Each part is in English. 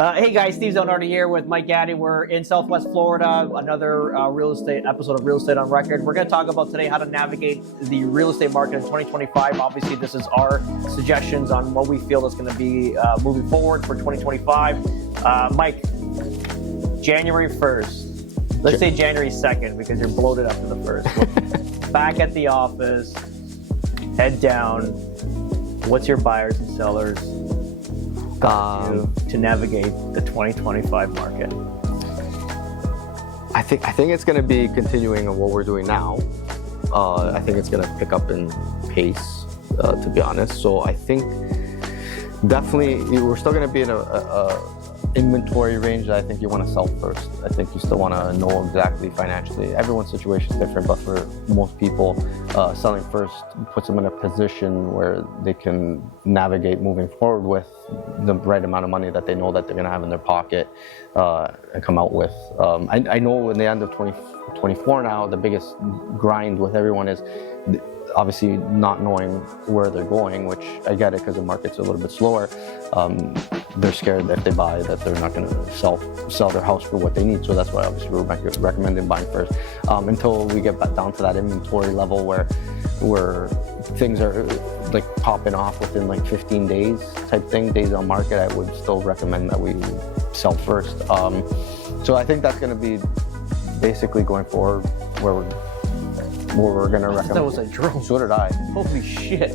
Hey guys, Steve Zonardi here with Mike Gaddy. We're in Southwest Florida, another real estate episode of Real Estate on Record. We're going to talk about today how to navigate the real estate market in 2025. Obviously, this is our suggestions on what we feel is going to be moving forward for 2025. Mike, January 1st. Let's say January 2nd because you're bloated after the 1st. Back at the office, head down. What's your buyers and sellers to navigate the 2025 market? I think it's going to be continuing on what we're doing now. I think it's going to pick up in pace, to be honest. So I think definitely we're still going to be in a inventory range that I think you want to sell first. I think you still want to know exactly financially. Everyone's situation is different, but for most people, selling first puts them in a position where they can navigate moving forward with the right amount of money that they know that they're going to have in their pocket and come out with. I know in the end of 2024 now, the biggest grind with everyone is obviously not knowing where they're going, which I get it because the market's a little bit slower. They're scared that if they buy that they're not going to sell their house for what they need. So that's why obviously we're recommending buying first until we get back down to that inventory level where things are like popping off within like 15 days type thing, days on market. I would still recommend that we sell first. So I think that's going to be basically going forward where we're going to recommend. That was a drone. So did I. Holy shit.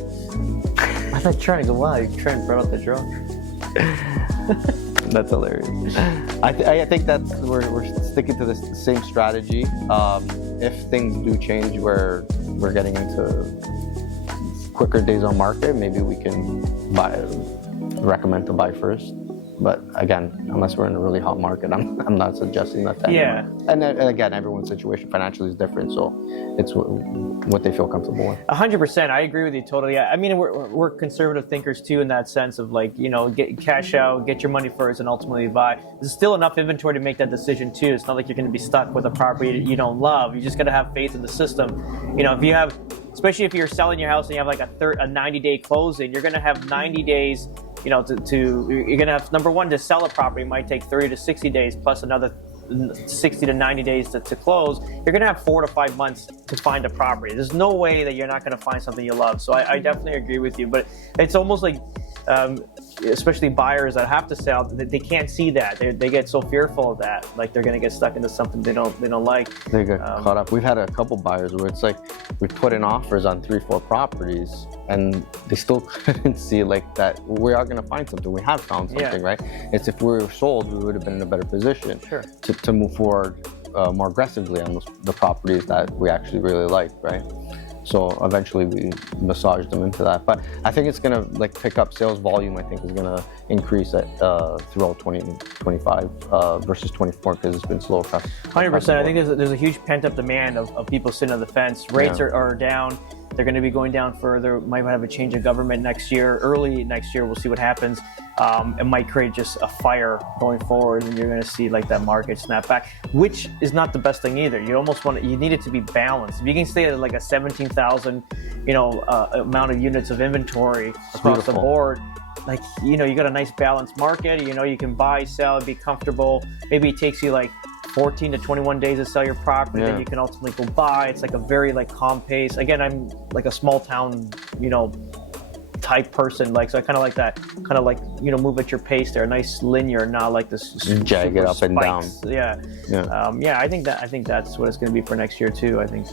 I thought trying to go, wow, you're trying to throw out the drone. That's hilarious. I think that's we're sticking to the same strategy. If things do change where we're getting into quicker days on market, maybe we can recommend to buy first. But again, unless we're in a really hot market, I'm not suggesting that to anyone. And again, everyone's situation financially is different, so it's what they feel comfortable with. 100%, I agree with you totally. I mean, we're conservative thinkers too, in that sense of like, you know, get cash out, get your money first, and ultimately buy. There's still enough inventory to make that decision too. It's not like you're going to be stuck with a property you don't love. You just got to have faith in the system. You know, if you have, especially if you're selling your house and you have like a 90-day closing, you're going to have 90 days. You know, you're gonna have, number one, to sell a property might take 30 to 60 days plus another 60 to 90 days to close. You're gonna have 4 to 5 months to find a property. There's no way that you're not gonna find something you love. So I definitely agree with you, but it's almost like, especially buyers that have to sell, they can't see that. They get so fearful of that, like they're gonna get stuck into something they don't like. They get caught up. We've had a couple buyers where it's like we put in offers on 3-4 properties, and they still couldn't see like that we are gonna find something. We have found something, right? It's if we were sold, we would have been in a better position to move forward more aggressively on the properties that we actually really like, right? So eventually we massaged them into that. But I think it's gonna like pick up. Sales volume, I think, is gonna increase throughout 2025 versus 24 because it's been slow. 100%. I think there's a huge pent up demand of people sitting on the fence. Rates are down. They're going to be going down further. Might have a change of government next year, early next year. We'll see what happens. It might create just a fire going forward, and you're going to see like that market snap back, which is not the best thing either. You almost you need it to be balanced. If you can stay at like a 17,000, amount of units of inventory across the board, like, you got a nice balanced market. You can buy, sell, be comfortable. Maybe it takes you like 14 to 21 days to sell your property, then you can ultimately go buy. It's like a very like calm pace. Again, I'm like a small town, type person. Like, so I kind of like that, move at your pace there, nice linear, not like this jagged up and down. I think that's what it's going to be for next year too. I think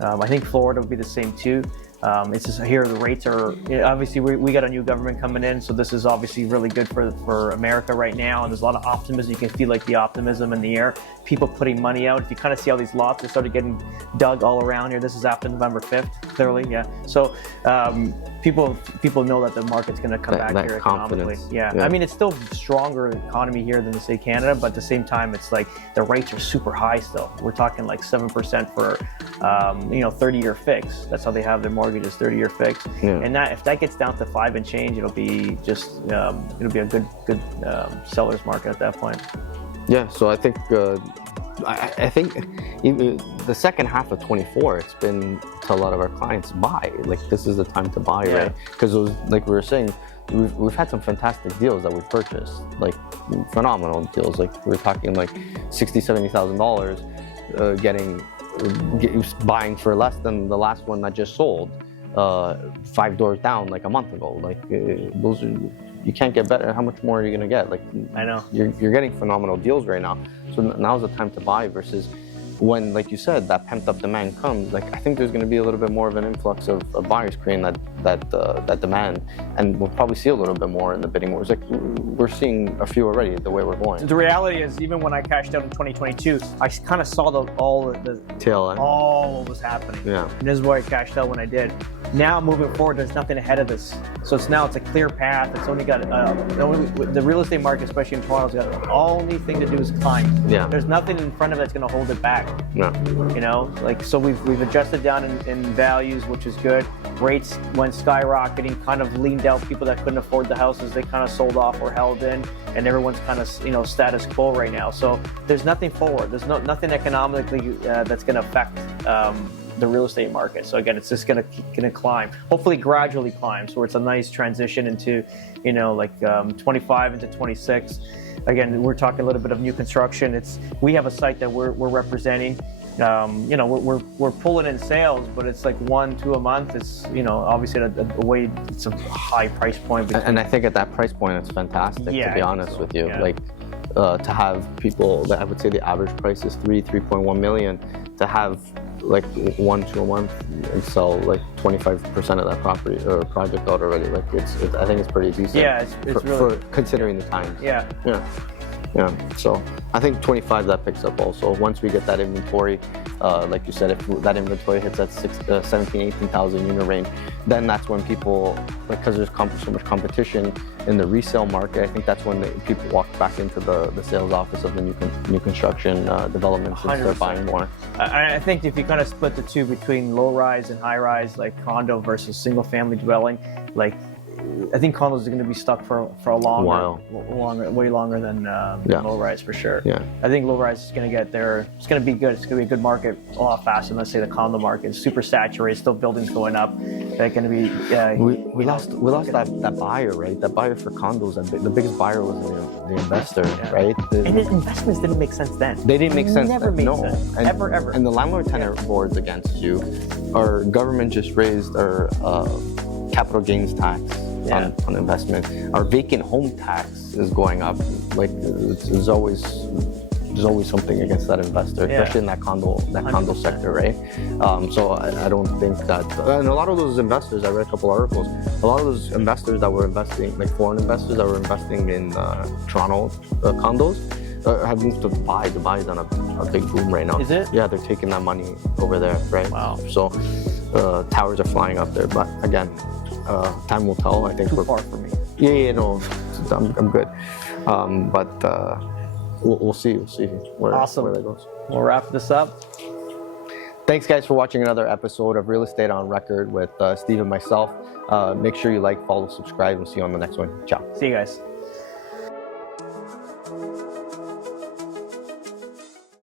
I think Florida will be the same too. It's just here the rates are, obviously we got a new government coming in, so this is obviously really good for America right now, and there's a lot of optimism. You can feel like the optimism in the air, people putting money out. If you kind of see all these lots that started getting dug all around here, this is after November 5th, clearly, so people know that the market's going to come back here economically. I mean, it's still stronger economy here than, say, Canada, but at the same time, it's like the rates are super high still. We're talking like 7% for 30-year fix. That's how they have their mortgages, 30-year fix. And that, if that gets down to 5 and change, it'll be just it'll be a good seller's market at that point. Yeah, so I think I think even the second half of 24, it's been to a lot of our clients buy. Like this is the time to buy, right? Because like we were saying, we've had some fantastic deals that we've purchased, like phenomenal deals. Like we're talking like $60,000-$70,000, buying for less than the last one that just sold, 5 doors down like a month ago. Like those are, you can't get better. How much more are you gonna get? Like I know you're getting phenomenal deals right now. So now's the time to buy versus when, like you said, that pent up demand comes. Like I think there's going to be a little bit more of an influx of buyers creating that demand, and we'll probably see a little bit more in the bidding wars. Like we're seeing a few already the way we're going. the reality is, even when I cashed out in 2022, I kind of saw all the Tail end. all what was happening. Yeah. And this is why I cashed out when I did. Now moving forward, there's nothing ahead of this. So it's a clear path. It's only got the real estate market, especially in Toronto's got the only thing to do is climb. Yeah. There's nothing in front of it that's going to hold it back. No. You know, like so we've adjusted down in values, which is good. Rates went skyrocketing, kind of leaned out people that couldn't afford the houses. They kind of sold off or held in, and everyone's kind of status quo right now. So there's nothing forward. There's nothing economically that's going to affect the real estate market. So again, it's just going to climb. Hopefully, gradually climb. So it's a nice transition into 25 into 26. Again, we're talking a little bit of new construction. We have a site that we're representing. We're pulling in sales, but it's like 1-2 a month. It's obviously it's a high price point. And I think at that price point, it's fantastic. To be honest with you, like to have people that I would say the average price is 3.1 million, to have like 1-2 a month and sell like 25% of that property or project out already. Like I think it's pretty decent. Yeah, it's really for considering the times. Yeah. So I think 25 that picks up also. Once we get that inventory, like you said, if that inventory hits that 17,000-18,000 unit range, then that's when people, because there's so much competition in the resale market, I think that's when people walk back into the sales office of the new construction developments and start buying more. I think if you kind of split the two between low rise and high rise, like condo versus single family dwelling, like I think condos are going to be stuck for a way longer than low rise for sure. Yeah. I think low rise is going to get there. It's going to be good. It's going to be a good market a lot faster than, let's say, the condo market. It's super saturated. Still buildings going up. They're going to be. We lost that buyer, right? That buyer for condos. The biggest buyer was the investor, right? And the investments didn't make sense then. They didn't make sense. Never made sense. And, ever. And the landlord-tenant boards against you. Our government just raised our capital gains tax. On investment. Our vacant home tax is going up. Like there's always something against that investor, especially in that condo sector, right? So I don't think that. And a lot of those investors, I read a couple articles. A lot of those investors that were investing, like foreign investors that were investing in Toronto condos, have moved to Dubai. Dubai's on a big boom right now. Is it? Yeah, they're taking that money over there, right? Wow. So towers are flying up there, but again. Time will tell. I think too far for me. No, I'm good. But we'll see. Where that goes. We'll wrap this up. Thanks, guys, for watching another episode of Real Estate on Record with Steve and myself. Make sure you like, follow, subscribe, and see you on the next one. Ciao. See you guys.